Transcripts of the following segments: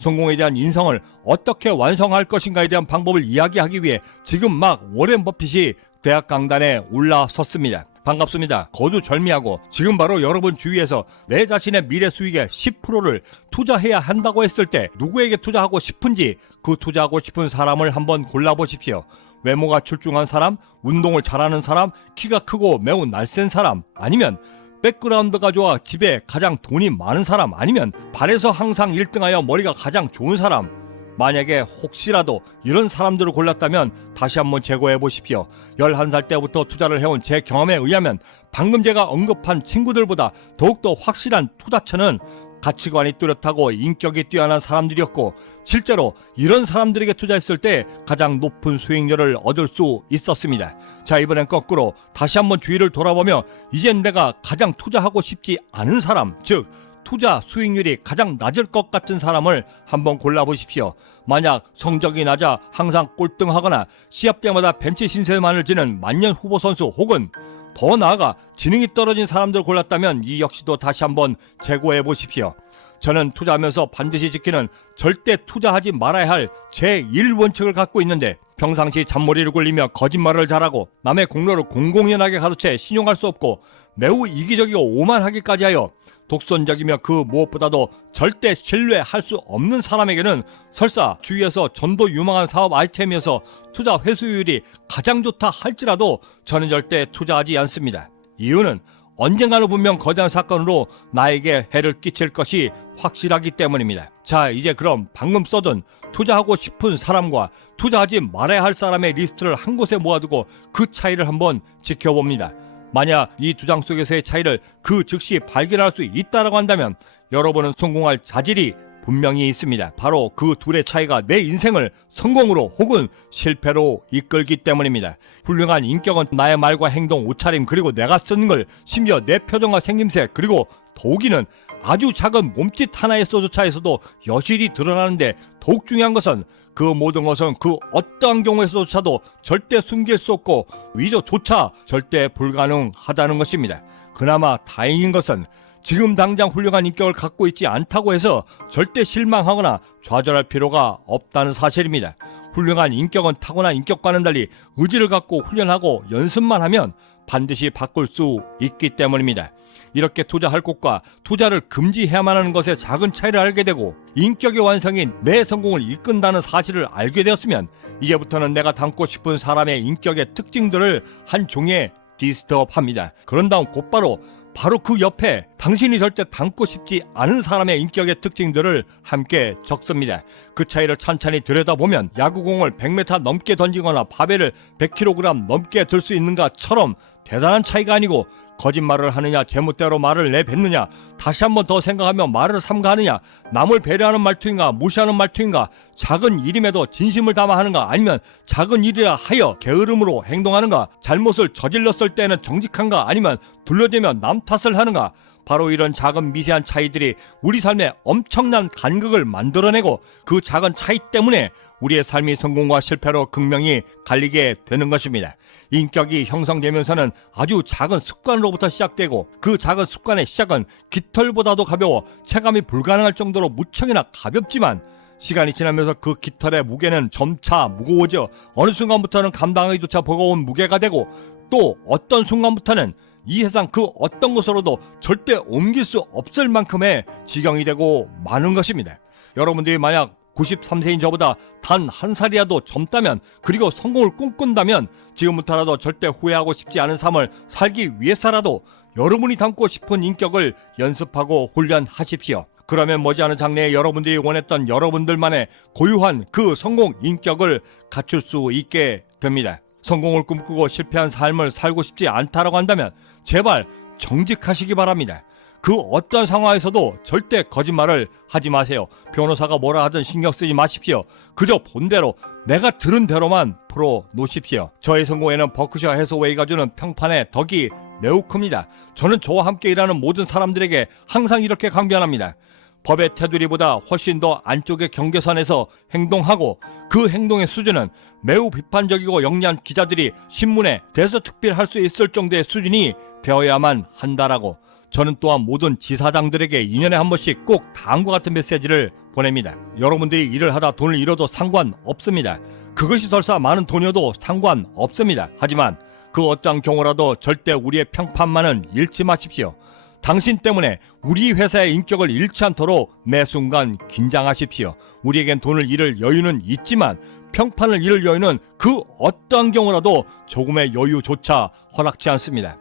성공에 대한 인성을 어떻게 완성할 것인가에 대한 방법을 이야기하기 위해 지금 막 워렌 버핏이 대학 강단에 올라섰습니다. 반갑습니다. 거두절미하고 지금 바로 여러분 주위에서 내 자신의 미래 수익의 10%를 투자해야 한다고 했을 때 누구에게 투자하고 싶은지 그 투자하고 싶은 사람을 한번 골라보십시오. 외모가 출중한 사람, 운동을 잘하는 사람, 키가 크고 매우 날쌘 사람, 아니면 백그라운드가 좋아 집에 가장 돈이 많은 사람, 아니면 반에서 항상 1등하여 머리가 가장 좋은 사람. 만약에 혹시라도 이런 사람들을 골랐다면 다시 한번 재고해 보십시오. 11살 때부터 투자를 해온 제 경험에 의하면 방금 제가 언급한 친구들보다 더욱더 확실한 투자처는 가치관이 뚜렷하고 인격이 뛰어난 사람들이었고, 실제로 이런 사람들에게 투자했을 때 가장 높은 수익률을 얻을 수 있었습니다. 자, 이번엔 거꾸로 다시 한번 주위를 돌아보며 이젠 내가 가장 투자하고 싶지 않은 사람, 즉 투자 수익률이 가장 낮을 것 같은 사람을 한번 골라보십시오. 만약 성적이 낮아 항상 꼴등하거나 시합 때마다 벤치 신세만을 지는 만년 후보 선수, 혹은 더 나아가 지능이 떨어진 사람들을 골랐다면 이 역시도 다시 한번 재고해 보십시오. 저는 투자하면서 반드시 지키는 절대 투자하지 말아야 할 제1원칙을 갖고 있는데, 평상시 잔머리를 굴리며 거짓말을 잘하고 남의 공로를 공공연하게 가로채 신용할 수 없고 매우 이기적이고 오만하기까지 하여 독선적이며 그 무엇보다도 절대 신뢰할 수 없는 사람에게는 설사 주위에서 전도 유망한 사업 아이템이어서 투자 회수율이 가장 좋다 할지라도 저는 절대 투자하지 않습니다. 이유는 언젠가는 분명 거대한 사건으로 나에게 해를 끼칠 것이 확실하기 때문입니다. 자, 이제 그럼 방금 써둔 투자하고 싶은 사람과 투자하지 말아야 할 사람의 리스트를 한 곳에 모아두고 그 차이를 한번 지켜봅니다. 만약 이 두 장 속에서의 차이를 그 즉시 발견할 수 있다고 한다면 여러분은 성공할 자질이 분명히 있습니다. 바로 그 둘의 차이가 내 인생을 성공으로 혹은 실패로 이끌기 때문입니다. 훌륭한 인격은 나의 말과 행동, 옷차림, 그리고 내가 쓰는 걸, 심지어 내 표정과 생김새, 그리고 더욱이는 아주 작은 몸짓 하나의 소주차에서도 여실히 드러나는데, 더욱 중요한 것은 그 모든 것은 그 어떠한 경우에서조차도 절대 숨길 수 없고 위조조차 절대 불가능하다는 것입니다. 그나마 다행인 것은 지금 당장 훌륭한 인격을 갖고 있지 않다고 해서 절대 실망하거나 좌절할 필요가 없다는 사실입니다. 훌륭한 인격은 타고난 인격과는 달리 의지를 갖고 훈련하고 연습만 하면 반드시 바꿀 수 있기 때문입니다. 이렇게 투자할 곳과 투자를 금지해야만 하는 것의 작은 차이를 알게 되고 인격의 완성이 내 성공을 이끈다는 사실을 알게 되었으면 이제부터는 내가 닮고 싶은 사람의 인격의 특징들을 한 종이에 리스트업합니다. 그런 다음 곧바로 그 옆에 당신이 절대 닮고 싶지 않은 사람의 인격의 특징들을 함께 적습니다. 그 차이를 찬찬히 들여다보면 야구공을 100m 넘게 던지거나 바벨을 100kg 넘게 들 수 있는가처럼 대단한 차이가 아니고, 거짓말을 하느냐, 제멋대로 말을 내뱉느냐, 다시 한번 더 생각하며 말을 삼가하느냐, 남을 배려하는 말투인가, 무시하는 말투인가, 작은 일임에도 진심을 담아 하는가, 아니면 작은 일이라 하여 게으름으로 행동하는가, 잘못을 저질렀을 때는 정직한가, 아니면 둘러대며 남 탓을 하는가. 바로 이런 작은 미세한 차이들이 우리 삶에 엄청난 간극을 만들어내고 그 작은 차이 때문에 우리의 삶이 성공과 실패로 극명히 갈리게 되는 것입니다. 인격이 형성되면서는 아주 작은 습관으로부터 시작되고, 그 작은 습관의 시작은 깃털보다도 가벼워 체감이 불가능할 정도로 무척이나 가볍지만, 시간이 지나면서 그 깃털의 무게는 점차 무거워져 어느 순간부터는 감당하기조차 버거운 무게가 되고, 또 어떤 순간부터는 이 세상 그 어떤 것으로도 절대 옮길 수 없을 만큼의 지경이 되고 마는 것입니다. 여러분들이 만약 93세인 저보다 단 한 살이라도 젊다면, 그리고 성공을 꿈꾼다면 지금부터라도 절대 후회하고 싶지 않은 삶을 살기 위해서라도 여러분이 닮고 싶은 인격을 연습하고 훈련하십시오. 그러면 머지않은 장래에 여러분들이 원했던 여러분들만의 고유한 그 성공 인격을 갖출 수 있게 됩니다. 성공을 꿈꾸고 실패한 삶을 살고 싶지 않다라고 한다면 제발 정직하시기 바랍니다. 그 어떤 상황에서도 절대 거짓말을 하지 마세요. 변호사가 뭐라 하든 신경 쓰지 마십시오. 그저 본대로 내가 들은 대로만 풀어 놓으십시오. 저의 성공에는 버크셔 해서웨이가 주는 평판의 덕이 매우 큽니다. 저는 저와 함께 일하는 모든 사람들에게 항상 이렇게 강변합니다. 법의 테두리보다 훨씬 더 안쪽의 경계선에서 행동하고, 그 행동의 수준은 매우 비판적이고 영리한 기자들이 신문에 대서특필할 수 있을 정도의 수준이 되어야만 한다라고. 저는 또한 모든 지사장들에게 2년에 한 번씩 꼭 다음과 같은 메시지를 보냅니다. 여러분들이 일을 하다 돈을 잃어도 상관없습니다. 그것이 설사 많은 돈이어도 상관없습니다. 하지만 그 어떠한 경우라도 절대 우리의 평판만은 잃지 마십시오. 당신 때문에 우리 회사의 인격을 잃지 않도록 매 순간 긴장하십시오. 우리에겐 돈을 잃을 여유는 있지만 평판을 잃을 여유는 그 어떠한 경우라도 조금의 여유조차 허락지 않습니다.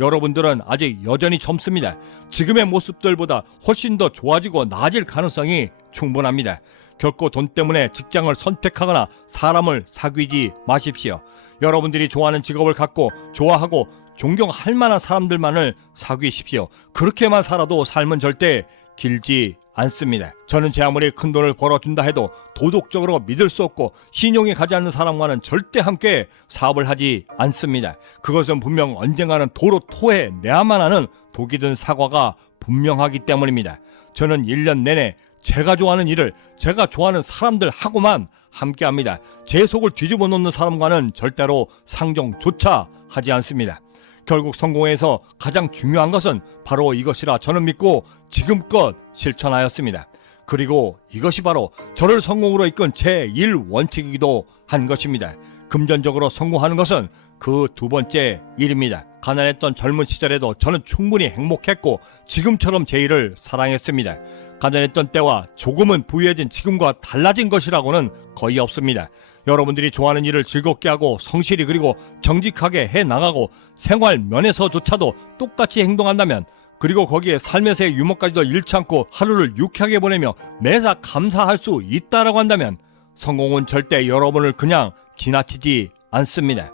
여러분들은 아직 여전히 젊습니다. 지금의 모습들보다 훨씬 더 좋아지고 나아질 가능성이 충분합니다. 결코 돈 때문에 직장을 선택하거나 사람을 사귀지 마십시오. 여러분들이 좋아하는 직업을 갖고 좋아하고 존경할 만한 사람들만을 사귀십시오. 그렇게만 살아도 삶은 절대 길지 않습니다. 저는 제 아무리 큰 돈을 벌어준다 해도 도덕적으로 믿을 수 없고 신용이 가지 않는 사람과는 절대 함께 사업을 하지 않습니다. 그것은 분명 언젠가는 도로 토해내야만 하는 독이 든 사과가 분명하기 때문입니다. 저는 1년 내내 제가 좋아하는 일을 제가 좋아하는 사람들하고만 함께합니다. 제 속을 뒤집어 놓는 사람과는 절대로 상종조차 하지 않습니다. 결국 성공에서 가장 중요한 것은 바로 이것이라 저는 믿고 지금껏 실천하였습니다. 그리고 이것이 바로 저를 성공으로 이끈 제1원칙이기도 한 것입니다. 금전적으로 성공하는 것은 그 두 번째 일입니다. 가난했던 젊은 시절에도 저는 충분히 행복했고 지금처럼 제 일을 사랑했습니다. 가난했던 때와 조금은 부유해진 지금과 달라진 것이라고는 거의 없습니다. 여러분들이 좋아하는 일을 즐겁게 하고 성실히 그리고 정직하게 해나가고 생활 면에서조차도 똑같이 행동한다면, 그리고 거기에 삶에서의 유머까지도 잃지 않고 하루를 유쾌하게 보내며 매사 감사할 수 있다라고 한다면 성공은 절대 여러분을 그냥 지나치지 않습니다.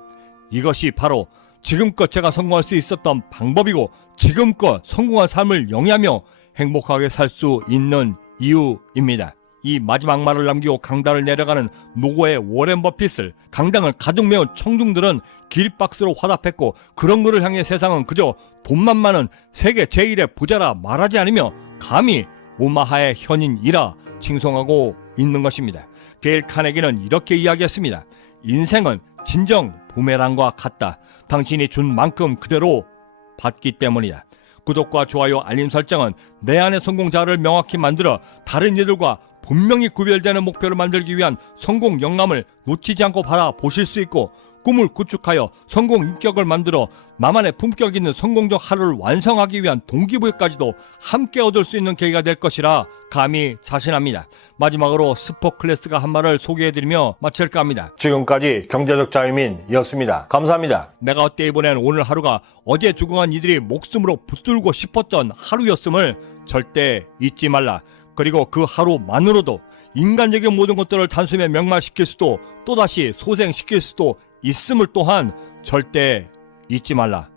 이것이 바로 지금껏 제가 성공할 수 있었던 방법이고 지금껏 성공한 삶을 영위하며 행복하게 살 수 있는 이유입니다. 이 마지막 말을 남기고 강단을 내려가는 노고의 워렌 버핏을 강당을 가득 메운 청중들은 길박스로 화답했고, 그런 그를 향해 세상은 그저 돈만 많은 세계 제1의 부자라 말하지 않으며 감히 오마하의 현인이라 칭송하고 있는 것입니다. 데일 카네기는 이렇게 이야기했습니다. 인생은 진정 부메랑과 같다. 당신이 준 만큼 그대로 받기 때문이다. 구독과 좋아요, 알림 설정은 내 안의 성공자를 명확히 만들어 다른 이들과 분명히 구별되는 목표를 만들기 위한 성공 영감을 놓치지 않고 바라보실 수 있고, 꿈을 구축하여 성공 인격을 만들어 나만의 품격 있는 성공적 하루를 완성하기 위한 동기부여까지도 함께 얻을 수 있는 계기가 될 것이라 감히 자신합니다. 마지막으로 스포클래스가 한 말을 소개해드리며 마칠까 합니다. 지금까지 경제적 자유민이었습니다. 감사합니다. 내가 어때에 보낸 오늘 하루가 어제 죽어간 이들이 목숨으로 붙들고 싶었던 하루였음을 절대 잊지 말라. 그리고 그 하루만으로도 인간적인 모든 것들을 단숨에 멸망시킬 수도 또다시 소생시킬 수도 있음을 또한 절대 잊지 말라.